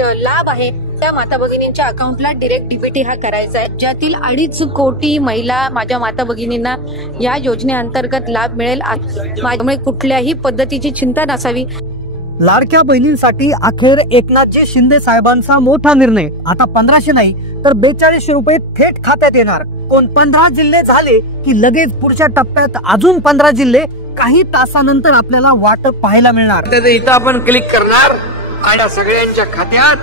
लाभ आहे त्या माता भगिनींच्या अकाउंटला डायरेक्ट डीबीटी हा करायचा आहे, ज्यातील 2.5 कोटी महिला माझ्या माता भगिनींना या योजनेअंतर्गत लाभ मिळेल। त्यामुळे कुठल्याही पद्धतीची चिंता नसावी। लाडक्या बहिणींसाठी अखेर एकनाथजी शिंदे साहेबांचा मोठा निर्णय। आता 1500 नाही तर 4200 रुपये थेट खात्यात येणार। कोण 15 जिल्हे झाले की लगेच पुढच्या टप्प्यात अजून 15 जिल्हे काही तासानंतर आपल्याला वाटप पाहायला मिळणार। इथं आपण क्लिक करणार आणि सगळ्यांच्या खात्यात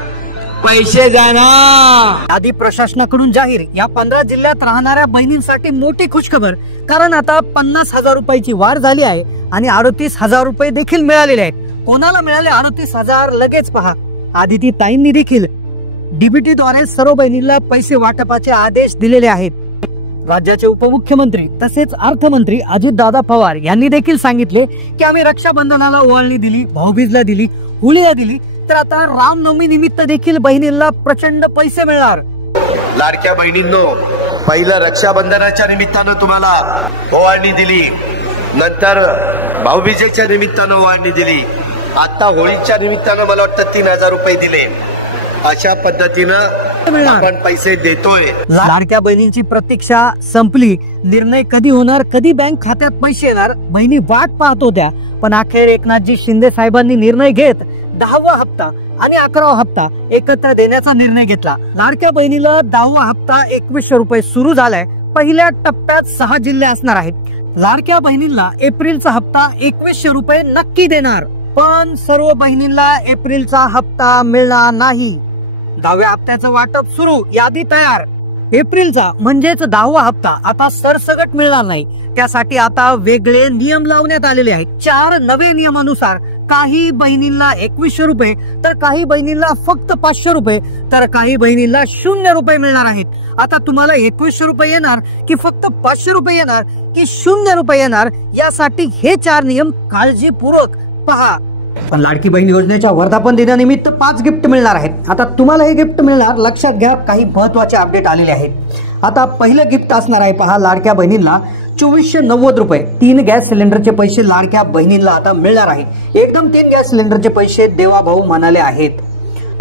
पैसे जाणार। आधी प्रशासनाकडून जाहीर या 15 जिल्ह्यात राहणाऱ्या बहिणींसाठी मोठी खुशखबर, कारण आता 50,000 रुपयाची वाढ झाली आहे आणि 38,000 रुपये देखील मिळालेले आहेत। कोणाला मिळाले 38,000 लगेच पहा। आदिती ताईंनी देखील डीबीटी द्वारे सर्व बहिणींना पैसे वाटपाचे आदेश दिलेले आहेत। राज्याचे उपमुख्यमंत्री तसेच अर्थमंत्री अजितदादा पवार यांनी देखील सांगितले की आम्ही रक्षाबंधनाला ओवाळणी दिली, भाऊबीजला दिली, होळीला दिली, तर आता रामनवमी निमित्त देखील बहिणींना प्रचंड पैसे मिळणार। लाडक्या बहिणींनो, पहिलं रक्षाबंधनाच्या निमित्तानं तुम्हाला ओवाळणी दिली, नंतर भाऊबीजेच्या निमित्तानं ओवाळणी दिली, आता होळीच्या निमित्तानं मला वाटतं 3,000 रुपये दिले। अशा पद्धतीनं आपण पैसे देतोय। लाडक्या बहिणींची प्रतीक्षा संपली। निर्णय कधी होणार, कधी बँक खात्यात पैसे येणार, बहिणी वाट पाहत होत्या। पण अखेर एकनाथजी शिंदे साहेबांनी निर्णय घेत 10वा हप्ता आणि 11वा हप्ता एकत्र देण्याचा निर्णय घेतला। लाडक्या बहिणीला 10वा हप्ता 2100 रुपये सुरू झालाय। पहिल्या टप्प्यात 6 जिल्हे असणार आहेत। लाडक्या बहिणींना एप्रिलचा हप्ता 2100 रुपये नक्की देणार, पण सर्व बहिणींना एप्रिलचा हप्ता मिळणार नाही। 10व्या हप्त्याचं वाटप सुरू, यादी तयार। एप्रिलचा म्हणजेच 10वा हप्ता आता सरसगट मिळणार नाही, त्यासाठी आता वेगळे नियम लावण्यात आलेले आहेत। 4 नवे नियमानुसार काही बहिणींना 2100 रुपये, तर काही बहिणींना फक्त 500 रुपये, तर काही बहिणींना 0 रुपये मिळणार आहेत। आता तुम्हाला 2100 रुपये येणार की फक्त 500 रुपये येणार की 0 रुपये येणार, यासाठी हे 4 नियम काळजीपूर्वक पहा। पण लाडकी बहीण योजनेच्या वर्धापन दिनानिमित्त 5 गिफ्ट मिळणार आहेत। आता तुम्हाला हे गिफ्ट मिळणार, लक्षात घ्या, काही महत्त्वाचे अपडेट आलेले आहेत। आता पहिलं गिफ्ट असणार आहे पहा, लाडक्या बहिणींना 2490 रुपये 3 गॅस सिलेंडरचे पैसे लाडक्या बहिणींना आता मिळणार आहे। एकदम 3 गॅस सिलेंडरचे पैसे देवाभाऊ म्हणाले आहेत।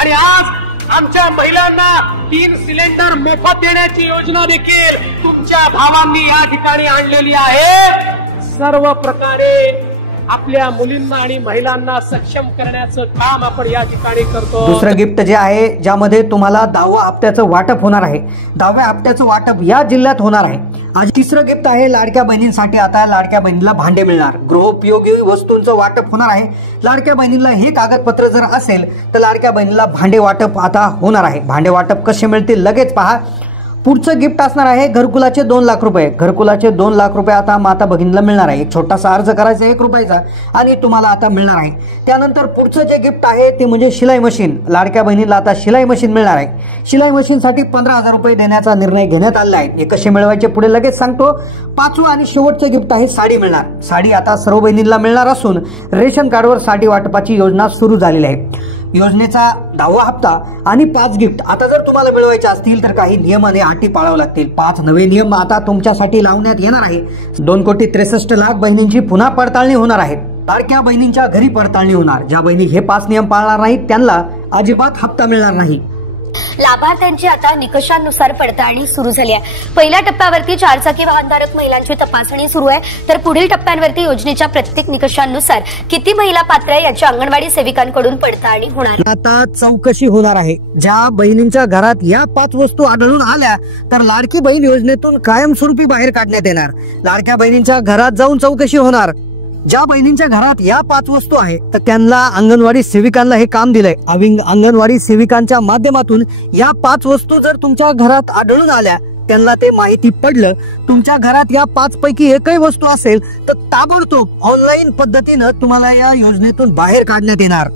आणि आज आमच्या महिलांना 3 सिलेंडर मोफत देण्याची योजना देखील तुमच्या भावांनी या ठिकाणी आणलेली आहे। सर्व प्रकारे आपल्या मुलींना आणि महिलांना सक्षम करण्याचं काम आपण या ठिकाणी करतो। दुसरं गिफ्ट जे आहे, ज्यामध्ये तुम्हाला 10व्या हप्त्याचं वाटप होणार आहे। 10व्या हप्त्याचं वाटप या जिल्ह्यात होणार आहे। आज तिसरं गिफ्ट आहे लाडक्या बहिणींसाठी, आता लाडक्या बहिणीला भांडे मिळणार, गृहोपयोगी वस्तूंचं वाटप होणार आहे। लाडक्या बहिणीला हे कागदपत्र जर असेल तर लाडक्या बहिणीला भांडे वाटप आता होणार आहे। भांडे वाटप कसे मिळतील लगेच पहा। पुढचं गिफ्ट असणार आहे घरकुलाचे 2 लाख रुपये। घरकुलाचे 2 लाख रुपये आता माता भगिनीला मिळणार आहे। एक छोटासा अर्ज करायचा 1 रुपयाचा आणि तुम्हाला आता मिळणार आहे। त्यानंतर पुढचं जे गिफ्ट आहे ते म्हणजे शिलाई मशीन। लाडक्या बहिणीला आता शिलाई मशीन मिळणार आहे। शिलाई मशीनसाठी 15,000 रुपये देण्याचा निर्णय घेण्यात आला आहे। हे कसे मिळवायचे पुढे लगेच सांगतो। 5वं आणि शेवटचं गिफ्ट आहे साडी मिळणार। साडी आता सर्व बहिणींना मिळणार असून रेशन कार्डवर साडी वाटपाची योजना सुरू झालेली आहे। योजनेचा 10वा हप्ता आणि 5 गिफ्ट आता जर तुम्हाला मिळवायचे असतील तर काही नियम आणि अटी पाळावे लागतील। 5 नवे नियम आता तुमच्यासाठी लावण्यात येणार आहे। 2,63,00,000 बहिणींची पुन्हा पडताळणी होणार आहे। लाडक्या बहिणींच्या घरी पडताळणी होणार। ज्या बहिणी हे 5 नियम पाळणार नाहीत त्यांना अजिबात हप्ता मिळणार नाही। लाभार्थ्यांची आता निकषांनुसार पडताळणी सुरू झाली आहे। पहिल्या टप्प्यावरती 4 चाकी वाहनधारक महिलांची तपासणी सुरू आहे, तर पुढील टप्प्यांवरती योजनेच्या प्रत्येक निकषांनुसार किती महिला पात्र आहे याची अंगणवाडी सेविकांकडून पडताळणी होणार। आता चौकशी होणार आहे। ज्या बहिणींच्या घरात या 5 वस्तू आढळून आल्या तर लाडकी बहीण योजनेतून कायमस्वरूपी बाहेर काढण्यात येणार। लाडक्या बहिणींच्या घरात जाऊन चौकशी होणार। ज्या बहिणींच्या घरात या 5 वस्तू आहेत तर त्यांना अंगणवाडी सेविकांना हे काम दिलंय। अंगणवाडी सेविकांच्या माध्यमातून या 5 वस्तू जर तुमच्या घरात आढळून आल्या, त्यांना ते माहिती पडलं, तुमच्या घरात या 5 पैकी एकही वस्तू असेल तर ताबडतोब ऑनलाईन पद्धतीनं तुम्हाला या योजनेतून बाहेर काढण्यात येणार।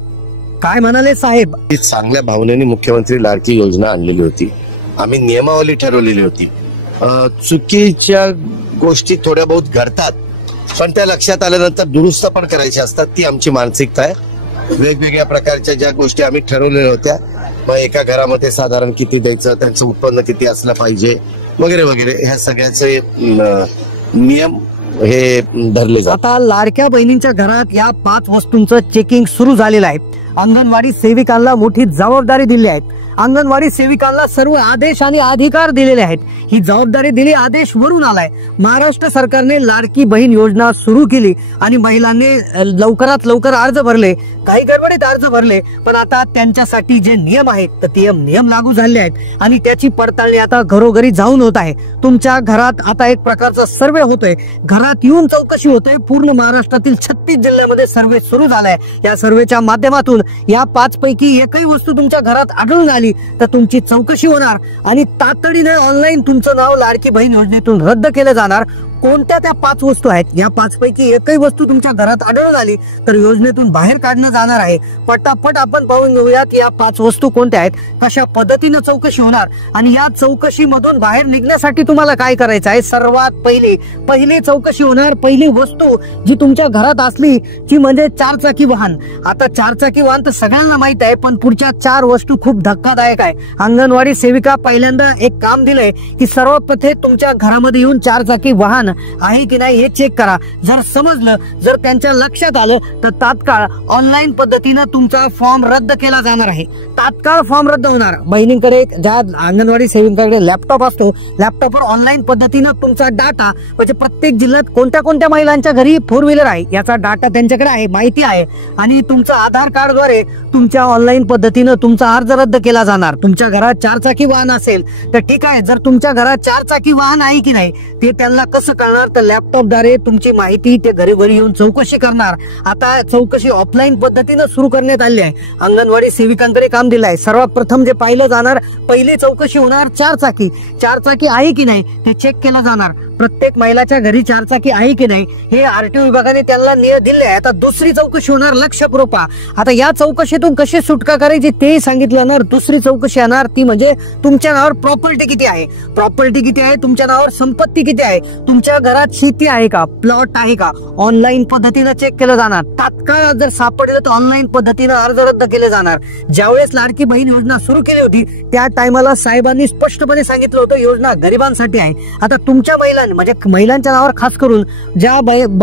काय म्हणाले साहेब? चांगल्या भावनेने मुख्यमंत्री लाडकी योजना आणलेली होती। आम्ही नियमावली ठरवलेली होती। चुकीच्या गोष्टी थोड्या बहुत घडतात, पण त्या लक्षात आल्यानंतर दुरुस्त पण करायच्या असतात। ती आमची मानसिकता आहे। वेगवेगळ्या प्रकारच्या ज्या गोष्टी आम्ही ठरवलेल्या होत्या, मग एका घरामध्ये साधारण किती द्यायचं, त्यांचं उत्पन्न किती असलं पाहिजे वगैरे वगैरे, ह्या सगळ्याचे नियम हे धरले जातात। आता लाडक्या बहिणींच्या घरात या 5 वस्तूंचं चेकिंग सुरू झालेलं आहे। अंगणवाडी सेविकांना मोठी जबाबदारी दिली आहे. अंगणवाडी सेविकांना सर्व आदेश आणि अधिकार दिलेले आहेत. ही जबाबदारी दिली, आदेश वरून आलाय. महाराष्ट्र सरकारने लाडकी बहीण योजना सुरू केली आणि महिलांनी लवकरात लवकर अर्ज भरले, काही गडबडीत अर्ज भरले, पण आता त्यांच्यासाठी जे नियम आहेत तर ते नियम लागू झाले आहेत आणि त्याची पडताळणी आता घरोघरी जाऊन होत आहे. तुमच्या घरात आता एक प्रकारचा सर्वे होतोय, घरात येऊन चौकशी होतोय. पूर्ण महाराष्ट्रातील 36 जिल्ह्यामध्ये सर्वे सुरू झालाय. या सर्वेच्या माध्यमातून या 5 पैकी एकही वस्तू तुमच्या घरात आढळून आली तर तुमची चौकशी होणार आणि तातडीने ऑनलाईन तुमचं नाव लाडकी बहीण योजनेतून रद्द केलं जाणार. कोणत्या त्या 5 वस्तू आहेत, या 5 पैकी एकही वस्तू तुमच्या घरात आढळून आली तर योजनेतून बाहेर काढणं जाणार आहे. पटापट आपण पाहून घेऊयात या 5 वस्तू कोणत्या आहेत, कशा पद्धतीने चौकशी होणार आणि या चौकशीमधून बाहेर निघण्यासाठी तुम्हाला काय करायचं आहे. सर्वात पहिली चौकशी होणार, पहिली वस्तू जी तुमच्या घरात असली ती म्हणजे 4 चाकी वाहन. आता 4 चाकी वाहन तर सगळ्यांना माहित आहे, पण पुढच्या 4 वस्तू खूप धक्कादायक आहे. अंगणवाडी सेविका पहिल्यांदा एक काम दिलंय की सर्वप्रथम तुमच्या घरामध्ये येऊन 4 चाकी वाहन आहे की नाही हे चेक करा. जर समजलं, जर त्यांच्या लक्षात आलं तर तात्काळ ऑनलाईन पद्धतीनं तुमचा फॉर्म रद्द केला जाणार आहे. तात्काळ फॉर्म रद्द होणार. बहिणींकडे, ज्या अंगणवाडी सेविकांकडे लॅपटॉप असतो, लॅपटॉपवर ऑनलाईन पद्धतीनं तुमचा डाटा, म्हणजे प्रत्येक जिल्ह्यात कोणत्या कोणत्या महिलांच्या घरी 4 व्हीलर आहे याचा डाटा त्यांच्याकडे आहे, माहिती आहे आणि तुमचं आधार कार्डद्वारे तुमच्या ऑनलाईन पद्धतीनं तुमचा अर्ज रद्द केला जाणार. तुमच्या घरात 4 चाकी वाहन असेल तर ठीक आहे, जर तुमच्या घरात 4 चाकी वाहन आहे की नाही ते त्यांना कसं करणार तर लॅपटॉपद्वारे तुमची माहिती ते घरी येऊन चौकशी करणार. आता चौकशी ऑफलाईन पद्धतीनं सुरू करण्यात आली आहे. अंगणवाडी सेविकांकडे काम दिलं आहे. सर्वात प्रथम जे पाहिलं जाणार, पहिली चौकशी होणार 4 चाकी आहे की नाही ते चेक केलं जाणार. प्रत्येक महिलाच्या घरी 4 चाकी आहे की नाही हे आरटीओ विभागाने त्यांना नियम दिले आहे. आता दुसरी चौकशी होणार, लक्षपूर्वक पहा. आता या चौकशीतून कशी सुटका करायची तेही सांगितलं जाणार. दुसरी चौकशी येणार ती म्हणजे तुमच्या नावावर प्रॉपर्टी किती आहे, तुमच्या नावावर संपत्ती किती आहे, तुमच्या घरात शेती आहे का, प्लॉट आहे का, ऑनलाईन पद्धतीनं चेक केलं जाणार. तात्काळ जर सापडलं तर ऑनलाईन पद्धतीनं अर्ज रद्द केले जाणार. ज्यावेळेस लाडकी बहीण योजना सुरू केली होती त्या टायमाला साहेबांनी स्पष्टपणे सांगितलं होतं योजना गरिबांसाठी आहे. आता तुमच्या म्हणजे महिलांच्या नावावर खास करून ज्या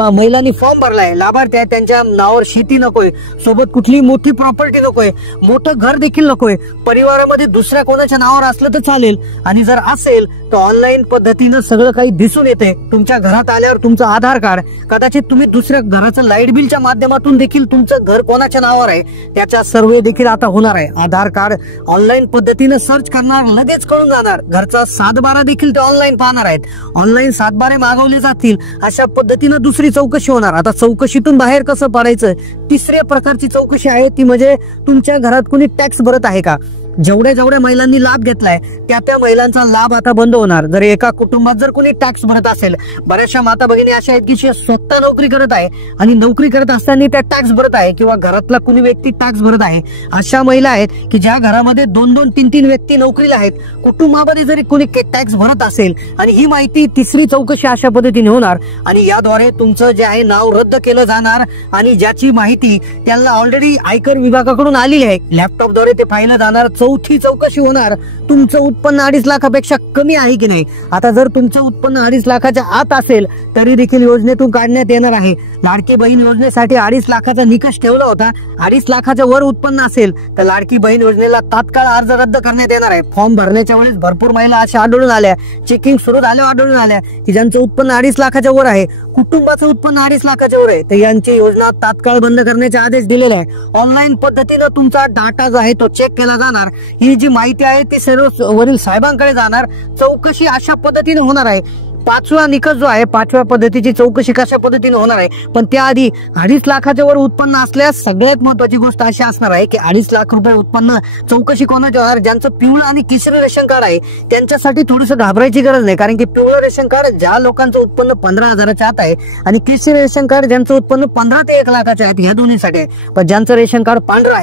महिलांनी फॉर्म भरलाय, लाभार्थी आहे, त्यांच्या नावावर शेती नकोय, सोबत कुठली मोठी प्रॉपर्टी नकोय, मोठं घर देखील नकोय, परिवारामध्ये दुसऱ्या कोणाच्या नावावर असलं तर चालेल आणि जर असेल तर ऑनलाईन पद्धतीनं सगळं काही दिसून येते. तुमच्या घरात आल्यावर तुमचं आधार कार्ड, कदाचित तुम्ही दुसऱ्या घराचं लाईट बिलच्या माध्यमातून देखील तुमचं घर कोणाच्या नावावर आहे त्याचा सर्वे देखील आता होणार आहे. आधार कार्ड ऑनलाईन पद्धतीनं सर्च करणार, लगेच कळून जाणार. घरचा 7/12 देखील ते ऑनलाईन पाहणार आहेत. ऑनलाईन 7/12 मागवले जातील. अशा पद्धतीनं दुसरी चौकशी होणार. आता चौकशीतून बाहेर कसं पडायचं, तिसऱ्या प्रकारची चौकशी आहे ती म्हणजे तुमच्या घरात कोणी टॅक्स भरत आहे का. जेवढ्या महिलांनी लाभ घेतलाय त्या महिलांचा लाभ आता बंद होणार. जर एका कुटुंबात जर कोणी टॅक्स भरत असेल, बऱ्याचशा माता भगिनी अशा आहेत की स्वतः नोकरी करत आहे आणि नोकरी करत असताना त्या टॅक्स भरत आहे किंवा घरातला कोणी व्यक्ती टॅक्स भरत आहे. अशा महिला आहेत की ज्या घरामध्ये 2-2, 3-3 व्यक्ती नोकरीला आहेत, कुटुंबामध्ये जरी कोणी टॅक्स भरत असेल आणि ही माहिती तिसरी चौकशी अशा पद्धतीने होणार आणि याद्वारे तुमचं जे आहे नाव रद्द केलं जाणार आणि ज्याची माहिती त्यांना ऑलरेडी आयकर विभागाकडून आलेली आहे लॅपटॉपद्वारे ते पाहिलं जाणार. चौथी चौकशी होणार, तुमचं उत्पन्न 2.5 लाखापेक्षा कमी आहे की नाही. आता जर तुमचं उत्पन्न 2.5 लाखाच्या आत असेल तरी देखील योजनेतून काढण्यात येणार आहे. लाडकी बहीण योजनेसाठी 2.5 लाखाचा निकष ठेवला होता. 2.5 लाखाच्या वर उत्पन्न असेल तर लाडकी बहीण योजनेला तात्काळ अर्ज रद्द करण्यात येणार आहे. फॉर्म भरण्याच्या वेळेस भरपूर महिला अशा आढळून आल्या, चेकिंग सुरू झाल्यावर आढळून आल्या की ज्यांचं उत्पन्न 2.5 लाखाच्या वर आहे, कुटुंबाचं उत्पन्न 2.5 लाखाच्या वर आहे, तर यांची योजना तात्काळ बंद करण्याचे आदेश दिलेले आहे. ऑनलाईन पद्धतीनं तुमचा डाटा जो आहे तो चेक केला जाणार. ही जी माहिती आहे ती सर्व वरील साहेबांकडे जाणार. चौकशी अशा पद्धतीने होणार आहे. 5वा निकष जो आहे, 5व्या पद्धतीची चौकशी कशा पद्धतीने होणार आहे, पण त्याआधी 2.5 लाखाच्या वर उत्पन्न असल्यास सगळ्यात महत्वाची गोष्ट अशी असणार आहे की 2.5 लाख रुपये उत्पन्न चौकशी कोणाची होणार, ज्यांचं पिवळं आणि केशरी रेशन कार्ड आहे त्यांच्यासाठी थोडंसं घाबरायची गरज नाही. कारण की पिवळं रेशन कार्ड ज्या लोकांचं उत्पन्न 15,000च्या आत आहे आणि केशरी रेशन कार्ड ज्यांचं उत्पन्न 15 ते 1 लाखाच्या आहेत, ह्या दोन्हीसाठी आहे. पण ज्यांचं रेशन कार्ड पांढरं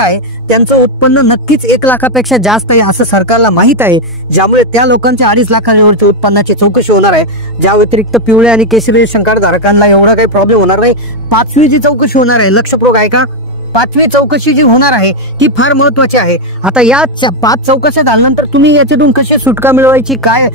आहे, त्यांचं उत्पन्न नक्कीच 1 लाखापेक्षा जास्त आहे असं सरकारला माहित आहे. ज्यामुळे त्या लोकांच्या 2.5 लाखाच्या उत्पन्नाची चौकशी होणार आहे. ज्या व्यतिरिक्त पिवळे आणि केशरी रेशन कार्ड धारकांना एवढा काही प्रॉब्लेम होणार नाही. 5वी जी चौकशी होणार आहे, लक्षपूर्वक आहे का, पाचवी चौकशी जी होणार आहे ती फार महत्वाची आहे. आता या 5 चौकशा झाल्यानंतर तुम्ही याच्यातून कशी सुटका मिळवायची, काय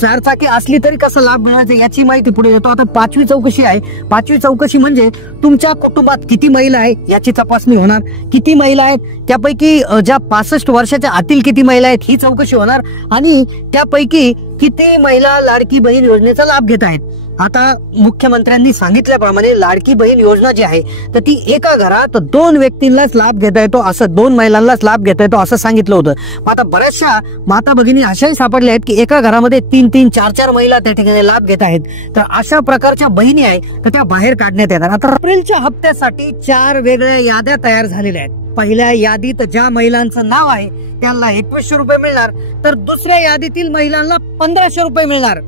4 चाकी असली तरी कसा लाभ मिळवायचा याची माहिती पुढे देतो. आता 5वी चौकशी आहे. 5वी चौकशी म्हणजे तुमच्या कुटुंबात किती महिला आहे याची तपासणी होणार. किती महिला आहेत त्यापैकी ज्या 65 वर्षाच्या आतील किती महिला आहेत ही चौकशी होणार आणि त्यापैकी किती महिला लाडकी बहीण योजनेचा लाभ घेत आहेत. आता मुख्यमंत्र्यांनी सांगितल्याप्रमाणे लाडकी बहीण योजना जी आहे तर ती एका घरात 2 व्यक्तींनाच लाभ घेता येतो, असं 2 महिलांनाच लाभ घेता येतो असं सांगितलं होतं. आता बऱ्याचशा माता भगिनी अशाही सापडल्या आहेत की एका घरामध्ये 3-3, 4-4 महिला त्या ठिकाणी लाभ घेत आहेत. तर अशा प्रकारच्या बहिणी आहेत तर त्या बाहेर काढण्यात येणार. आता एप्रिलच्या हप्त्यासाठी 4 वेगळ्या याद्या तयार झालेल्या आहेत. पहिल्या यादीत ज्या महिलांचं नाव आहे त्यांना 2100 रुपये मिळणार, तर दुसऱ्या यादीतील महिलांना 1500 रुपये मिळणार,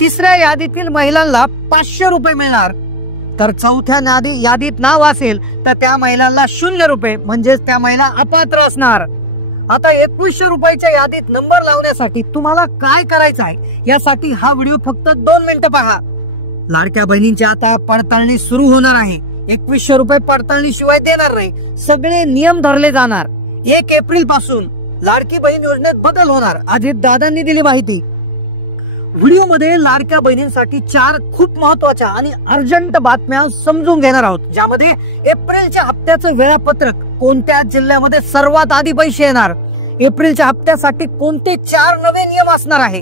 तिसऱ्या यादीतील महिलांना 500 रुपये मिळणार, तर चौथ्या यादीत नाव असेल तर त्या महिलांना 0 रुपये म्हणजेच त्या महिला अपात्र असणार. आता 2100 रुपयाच्या यादीत नंबर लावण्यासाठी तुम्हाला काय करायचं आहे यासाठी हा व्हिडिओ फक्त 2 मिनिटं पहा. लाडक्या बहिणींची आता पडताळणी सुरू होणार आहे. 2100 रुपये पडताळणी शिवाय देणार नाही. सगळे नियम धरले जाणार. 1 एप्रिल पासून लाडकी बहीण योजनेत बदल होणार. अजित दादांनी दिली माहिती. व्हिडिओमध्ये लाडक्या बहिणींसाठी 4 खूप महत्वाच्या आणि अर्जंट बातम्या समजून घेणार आहोत, ज्यामध्ये एप्रिलच्या हप्त्याचं वेळापत्रक, कोणत्या जिल्ह्यामध्ये सर्वात आधी पैसे येणार, एप्रिलच्या हप्त्यासाठी कोणते 4 नवे नियम असणार आहे.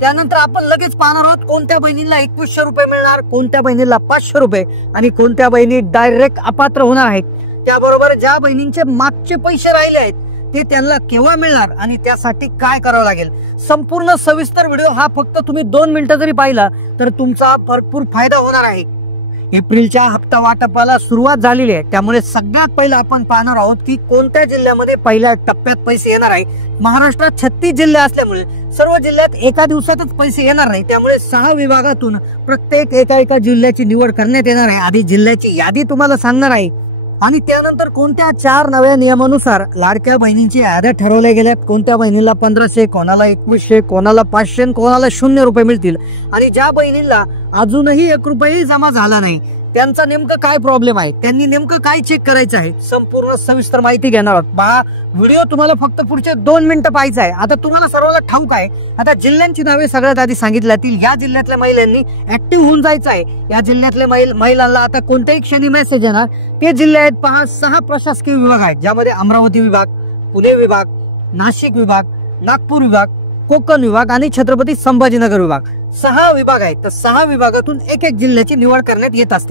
त्यानंतर आपण लगेच पाहणार आहोत कोणत्या बहिणींना 2100 रुपये मिळणार, कोणत्या बहिणीला 500 रुपये आणि कोणत्या बहिणी डायरेक्ट अपात्र होणार आहेत. त्याबरोबर ज्या बहिणींचे मागचे पैसे राहिले आहेत ते त्यांना केव्हा मिळणार आणि त्यासाठी काय करावं लागेल. संपूर्ण सविस्तर व्हिडिओ हा फक्त तुम्ही 2 मिनिटं जरी पाहिला तर तुमचा भरपूर फायदा होणार आहे. एप्रिलच्या हप्ता वाटपाला सुरुवात झालेली आहे, त्यामुळे सगळ्यात पहिला आपण पाहणार आहोत की कोणत्या जिल्ह्यामध्ये पहिल्या टप्प्यात पैसे येणार आहे. महाराष्ट्रात 36 जिल्हे असल्यामुळे सर्व जिल्ह्यात एका दिवसातच पैसे येणार नाही, त्यामुळे 6 विभागातून प्रत्येक एका जिल्ह्याची निवड करण्यात येणार आहे. आधी जिल्ह्याची यादी तुम्हाला सांगणार आहे आणि त्यानंतर कोणत्या 4 नव्या नियमानुसार लाडक्या बहिणींची याद्या ठरवल्या गेल्यात. कोणत्या बहिणीला 1500, कोणाला 2100, कोणाला 500, कोणाला 0 रुपये मिळतील आणि ज्या बहिणींना अजूनही 1 रुपयाही जमा झाला नाही त्यांचा नेमकं काय प्रॉब्लेम आहे, त्यांनी नेमकं काय चेक करायचं आहे, संपूर्ण सविस्तर माहिती घेणार आहोत. पहा व्हिडिओ तुम्हाला फक्त पुढचे 2 मिनिटं पाहायचं आहे. आता तुम्हाला सर्वांना ठाऊक आहे. आता जिल्ह्यांची नावे सगळ्यात आधी सांगितल्यातील या जिल्ह्यातल्या महिलांनी ऍक्टिव्ह होऊन जायचं आहे. या जिल्ह्यातल्या महिलांना आता कोणत्याही क्षणी मेसेज येणार. ते जिल्हे आहेत पहा, 6 प्रशासकीय विभाग आहेत, ज्यामध्ये अमरावती विभाग, पुणे विभाग, नाशिक विभाग, नागपूर विभाग, कोकण विभाग आणि छत्रपती संभाजीनगर विभाग. 6 विभाग आहेत. तर 6 विभागातून एक जिल्ह्याची निवड करण्यात येत असते.